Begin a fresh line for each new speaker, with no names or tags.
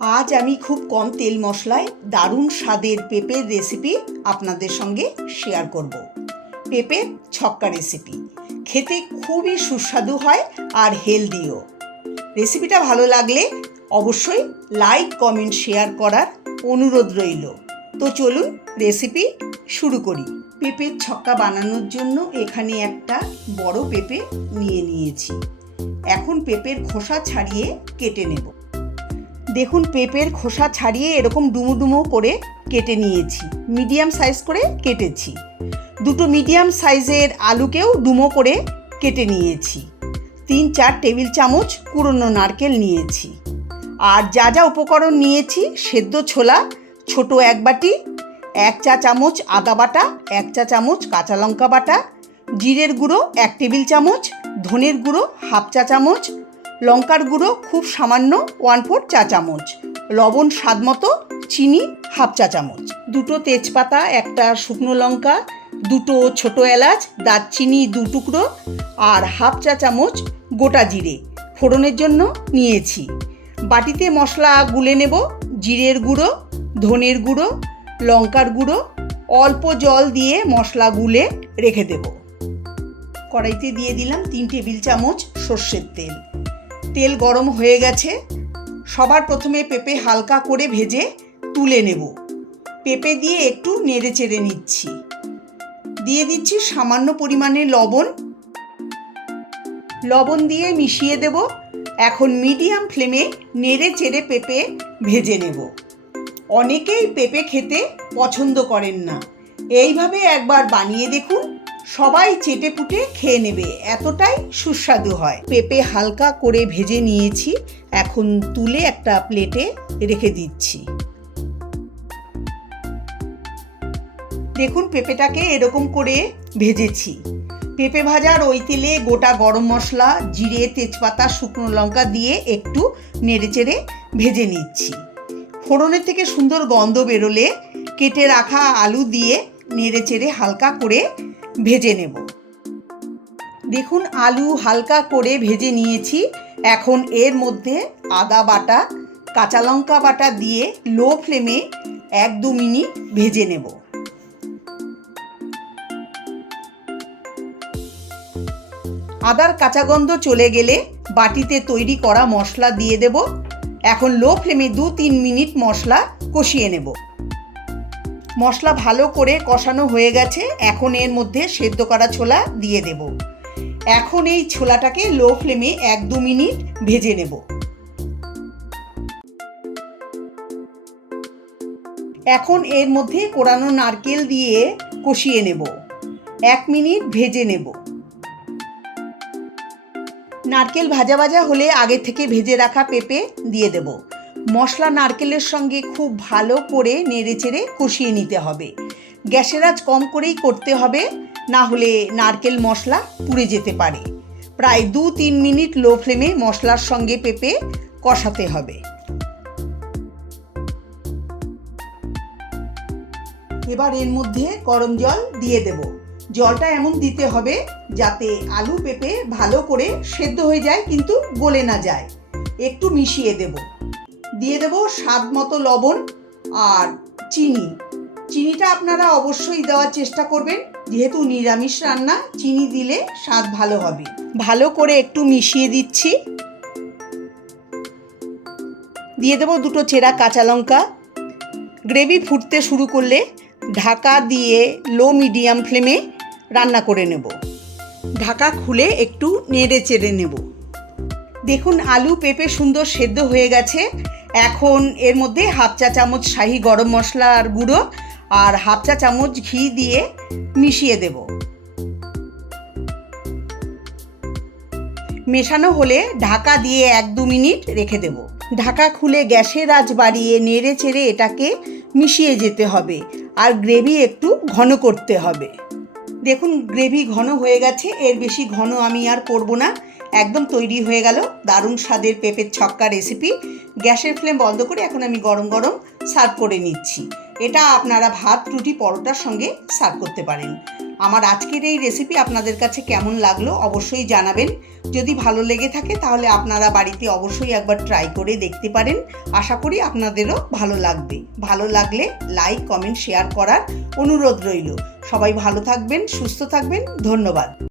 আজ আমি খুব কম তেল মশলায় দারুণ স্বাদের পেঁপের রেসিপি আপনাদের সঙ্গে শেয়ার করব। পেঁপের ছক্কা রেসিপি খেতে খুবই সুস্বাদু হয় আর হেলদিও রেসিপিটা ভালো লাগলে অবশ্যই লাইক কমেন্ট শেয়ার করার অনুরোধ রইল। তো চলুন রেসিপি শুরু করি। পেঁপের ছক্কা বানানোর জন্য এখানে একটা বড় পেঁপে নিয়ে নিয়েছি। এখন পেঁপের খোসা ছাড়িয়ে কেটে নেব। দেখুন পেঁপের খোসা ছাড়িয়ে এরকম ডুমো ডুমো করে কেটে নিয়েছি। মিডিয়াম সাইজ করে কেটেছি। দুটো মিডিয়াম সাইজের আলুকেও ডুমো করে কেটে নিয়েছি। তিন, চার টেবিল চামচ কুড়নো নারকেল নিয়েছি। আর যা যা উপকরণ নিয়েছি, সেদ্ধ ছোলা, ছোট এক বাটি, এক চা চামচ আদা বাটা, এক চা চামচ কাঁচা লঙ্কা বাটা, জিরের গুঁড়ো এক টেবিল চামচ, ধনের গুঁড়ো হাফ চা চামচ লঙ্কার গুঁড়ো, খুব সামান্য ওয়ান ফোর চা চামচ। লবণ স্বাদ মতো, চিনি হাফ চা চামচ। দুটো তেজপাতা, একটা শুকনো লঙ্কা, দুটো ছোট এলাচ, দারচিনি দু টুকরো আর হাফ চা চামচ গোটা জিরে। ফোড়নের জন্য নিয়েছি। বাটিতে মশলা গুলে নেব, জিরের গুঁড়ো, ধনের গুঁড়ো, লঙ্কার গুঁড়ো, অল্প জল দিয়ে মশলা গুলে রেখে দেব। কড়াইতে দিয়ে দিলাম তিন টেবিল চামচ সর্ষের তেল। তেল গরম হয়ে গেছে। সবার প্রথমে পেঁপে হালকা করে ভেজে তুলে নেব। পেঁপে দিয়ে একটু নেড়ে চেড়ে নিচ্ছি। দিয়ে দিচ্ছি সামান্য পরিমাণে লবণ। লবণ দিয়ে মিশিয়ে দেব। এখন মিডিয়াম ফ্লেমে নেড়ে চেড়ে পেঁপে ভেজে নেব। অনেকেই পেঁপে খেতে পছন্দ করেন না। এইভাবে একবার বানিয়ে দেখুন। সবাই চেটে পুটে খেয়ে নেবে, এতটাই সুস্বাদু হয়। পেঁপে হালকা করে ভেজে নিয়েছি, এখন তুলে একটা প্লেটে রেখে দিচ্ছি। দেখুন পেঁপেটাকে এরকম করে ভেজেছি। পেঁপে ভাজার ওই তেলে গোটা গরম মশলা, জিরে, তেজপাতা, শুকনো লঙ্কা দিয়ে একটু নেড়েচেড়ে ভেজে নিচ্ছি। ফোড়নের থেকে সুন্দর গন্ধ বেরোলে কেটে রাখা আলু দিয়ে নেড়েচেড়ে হালকা করে ভেজে নেব। দেখুন, আলু হালকা করে ভেজে নিয়েছি। এখন এর মধ্যে আদা বাটা, কাঁচা লঙ্কা বাটা দিয়ে লো ফ্লেমে এক দু মিনিট ভেজে নেব। আদার কাঁচা গন্ধ চলে গেলে বাটিতে তৈরি করা মশলা দিয়ে দেব। এখন লো ফ্লেমে দু তিন মিনিট মশলা কষিয়ে নেব। মশলা ভালো করে কষানো হয়ে গেছে, এখন এর মধ্যে সেদ্ধ করা ছোলা দিয়ে দেব। এখন এই ছোলাটাকে লো ফ্লেমে এক দু মিনিট ভেজে নেব। এখন এর মধ্যে কোরানো নারকেল দিয়ে কষিয়ে নেব। এক মিনিট ভেজে নেব। নারকেল ভাজা ভাজা হলে আগে থেকে ভেজে রাখা পেঁপে দিয়ে দেব। মশলা নারকেলের সঙ্গে খুব ভালো করে নেড়েচেড়ে কষিয়ে নিতে হবে। গ্যাসের আজ কম করেই করতে হবে, না হলে নারকেল মশলা পুড়ে যেতে পারে। প্রায় দু তিন মিনিট লো ফ্লেমে মশলার সঙ্গে পেঁপে কষাতে হবে। এবার এর মধ্যে গরম জল দিয়ে দেব। জলটা এমন দিতে হবে যাতে আলু পেঁপে ভালো করে সেদ্ধ হয়ে যায় কিন্তু গলে না যায়। একটু মিশিয়ে দেব। দিয়ে দেব স্বাদ মতো লবণ আর চিনি। চিনিটা আপনারা অবশ্যই দেওয়ার চেষ্টা করবেন। যেহেতু নিরামিষ রান্না, চিনি দিলে স্বাদ ভালো হবে। ভালো করে একটু মিশিয়ে দিচ্ছি। দিয়ে দেবো দুটো চেরা কাঁচা লঙ্কা। গ্রেভি ফুটতে শুরু করলে ঢাকা দিয়ে লো মিডিয়াম ফ্লেমে রান্না করে নেব। ঢাকা খুলে একটু নেড়ে চেড়ে নেব। দেখুন, আলু পেঁপে সুন্দর সেদ্ধ হয়ে গেছে। এখন এর মধ্যে হাফ চা চামচ শাহি গরম মশলার গুঁড়ো আর হাফ চা চামচ ঘি দিয়ে মিশিয়ে দেব। মেশানো হলে ঢাকা দিয়ে এক দু মিনিট রেখে দেব। ঢাকা খুলে গ্যাসের আঁচ বাড়িয়ে নেড়ে চেড়ে এটাকে মিশিয়ে যেতে হবে আর গ্রেভি একটু ঘন করতে হবে। দেখুন, গ্রেভি ঘন হয়ে গেছে। এর বেশি ঘন আমি আর করব না। একদম তৈরি হয়ে গেল। দারুণ স্বাদের পেঁপের ছক্কা রেসিপি গ্যাসের ফ্লেম বন্ধ করে এখন আমি গরম গরম সার্ভ করে নিচ্ছি। এটা আপনারা ভাত, রুটি, পরোটার সঙ্গে সার্ভ করতে পারেন। আমার আজকের এই রেসিপি আপনাদের কাছে কেমন লাগল অবশ্যই জানাবেন। যদি ভালো লেগে থাকে তাহলে আপনারা বাড়িতে অবশ্যই একবার ট্রাই করে দেখতে পারেন। আশা করি আপনাদেরও ভালো লাগবে। ভালো লাগলে লাইক কমেন্ট শেয়ার করার অনুরোধ রইল। সবাই ভালো থাকবেন, সুস্থ থাকবেন। ধন্যবাদ।